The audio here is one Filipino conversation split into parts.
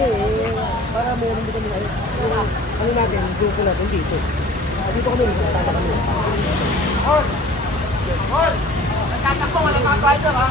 kami eh. Para meron din kami na ano natin, grupo natin dito. Dito kami, magkakata kami. Hol! Hol! Nagtatakbo, walang mga driver ha?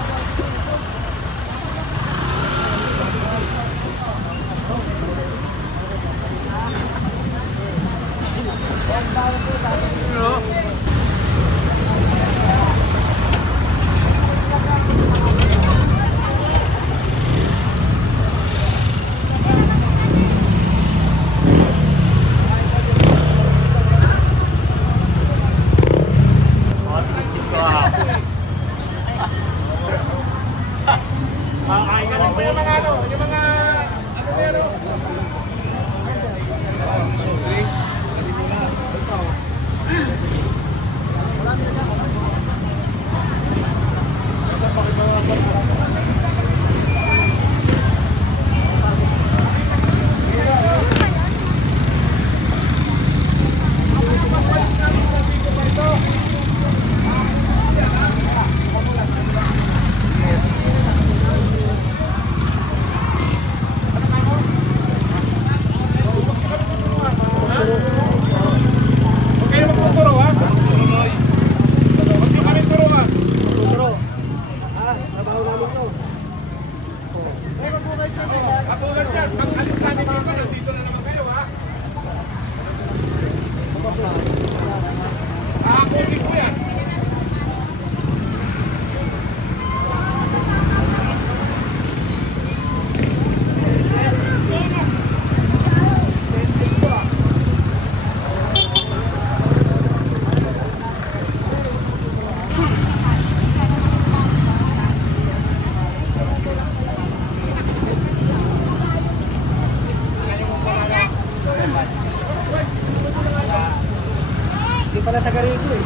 Hindi pala taga rito eh.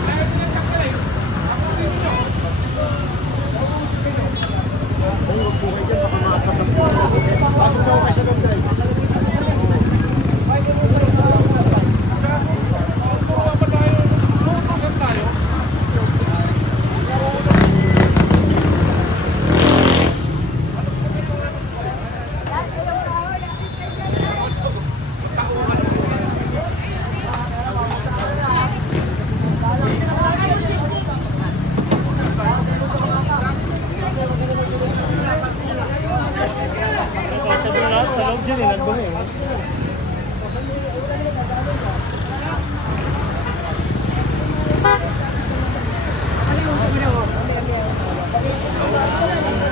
Ay, huwag po kayo dyan. Baka makasampo. Pasok na ako kayo sa ganda eh.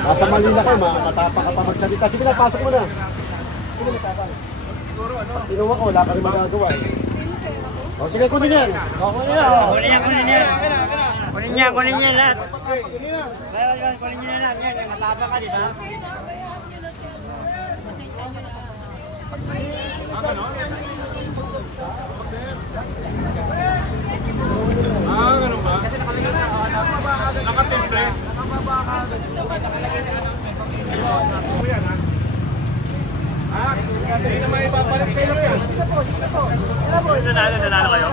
Nasa Manila kayo, matapa ka pa magsalita. Sige na, pasok mo na. Sige na, matapa. Tinuwa ko, wala ka rin magagawa eh. O sige, kunin yan. Kunin yan. Kunin niya lahat. Kunin niya lahat. Matapa ka din ha. Ganun ba? Nakatimple. Hindi naman ibabalik sa inyo yan. Nanalo kayo?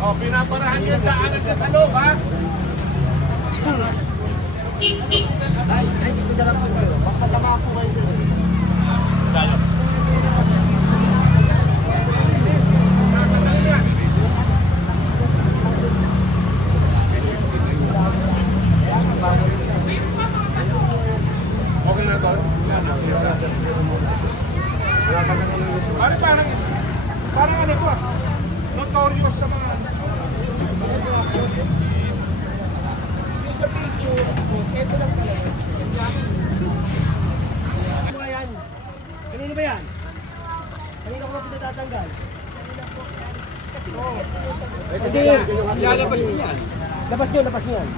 O, pinaparahan yung daanan ka sa loob, ha? Ay, dito na lang po kayo. Baka tama po kayo dito. Dalo. Okay na ito? Parang ano ito ah? Notorious sa mga... Yung sa picture, ito lang talaga. Ano ba yan? Kanino ba yan? Kanino ko ba pinatatanggal? Kasi Lalabas mo yan. Labas nyo yan.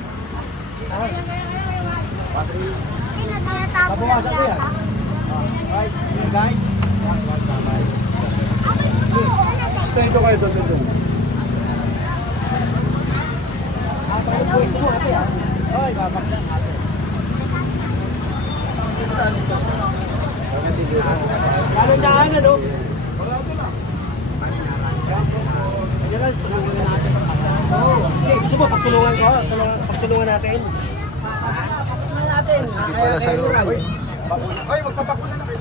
Pabawasan ko yan. Guys. Stay ko kayo doon. Tayo po ito ate ha. Oy, babak lang ate. Lalo na ano? Gusto mo pagtulungan ko? Pagtulungan natin. Sige pala sa loob. Hoy, magpapakuna na kayo.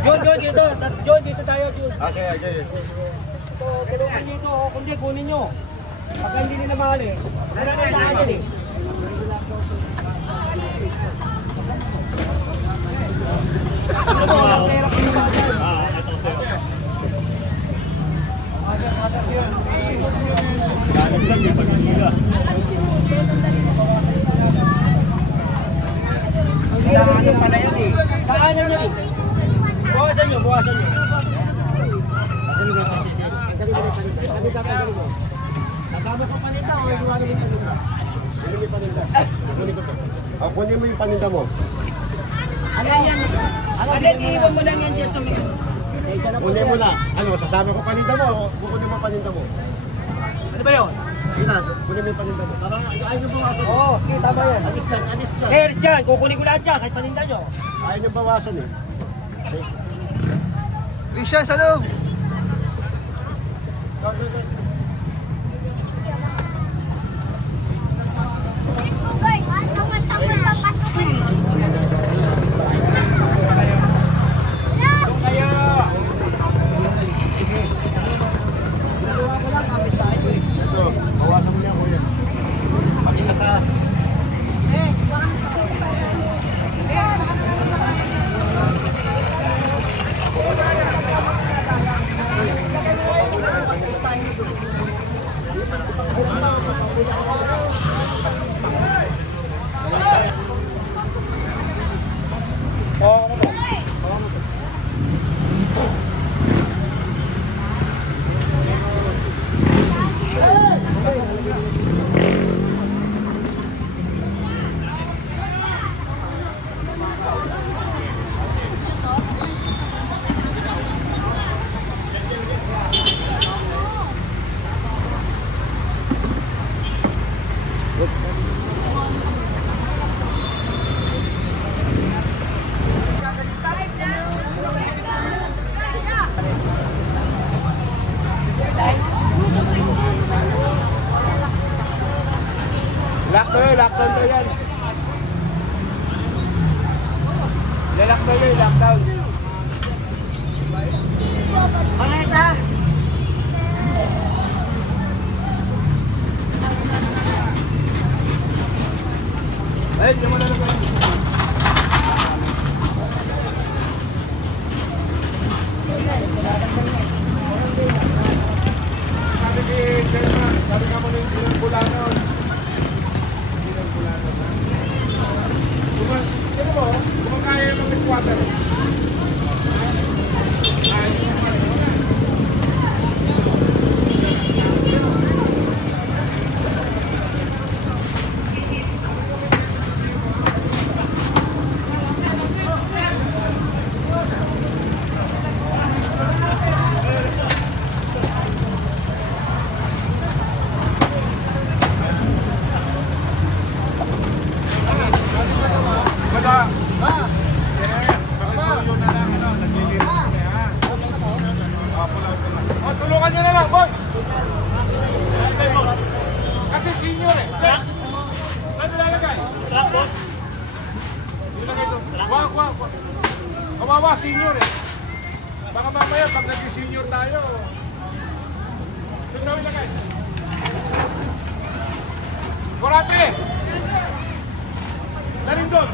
John, dito. John, dito tayo, John. Okay. Tulungan nyo ito, kundi kunin nyo. Pagka hindi nila mahal eh. Wala na tayo dyan eh. Ito ang pera ko naman dyan. Ito sir. Ganun lang yung pag-ibig. Ang hirap yung pala yun eh. Kaanan nyo. Buwasan nyo. Kasama ko paninda o iwanan mo yung paninda? Kunin mo yung paninda. Kunin mo yung paninda mo. Ano yan? Iiwan mo lang yan dyan sa mga. Kunin mo na. Ano, sasama ko paninda mo o kukunin mo paninda mo? Ano ba yun? Kunin mo yung paninda mo. Tara, ayaw nyo bawasan. Oo, tama yan. Alis lang. Eh, dyan, kukunin ko lahat dyan, kahit paninda nyo. Ayaw nyo bawasan eh. Christian, sa loob! Let's go guys! Tama-tama lang pasok! Ito, bawasan mo niya kuya. Pati sa taas. Lockdown to yan. Lockdown. Pangita! Ay, di mo na lang. Sabi nga mo na yung pinagbulangon. Sino mo? Kumakaya ng Miss Water. Tulungan nyo na lang, boy! Kasi senior eh. Ano lalagay? Ilagay ito. Wag. Kawawa, senior eh. Baka mamaya, pag naging senior tayo, doon daw ilagay. Kurate! Narin doon!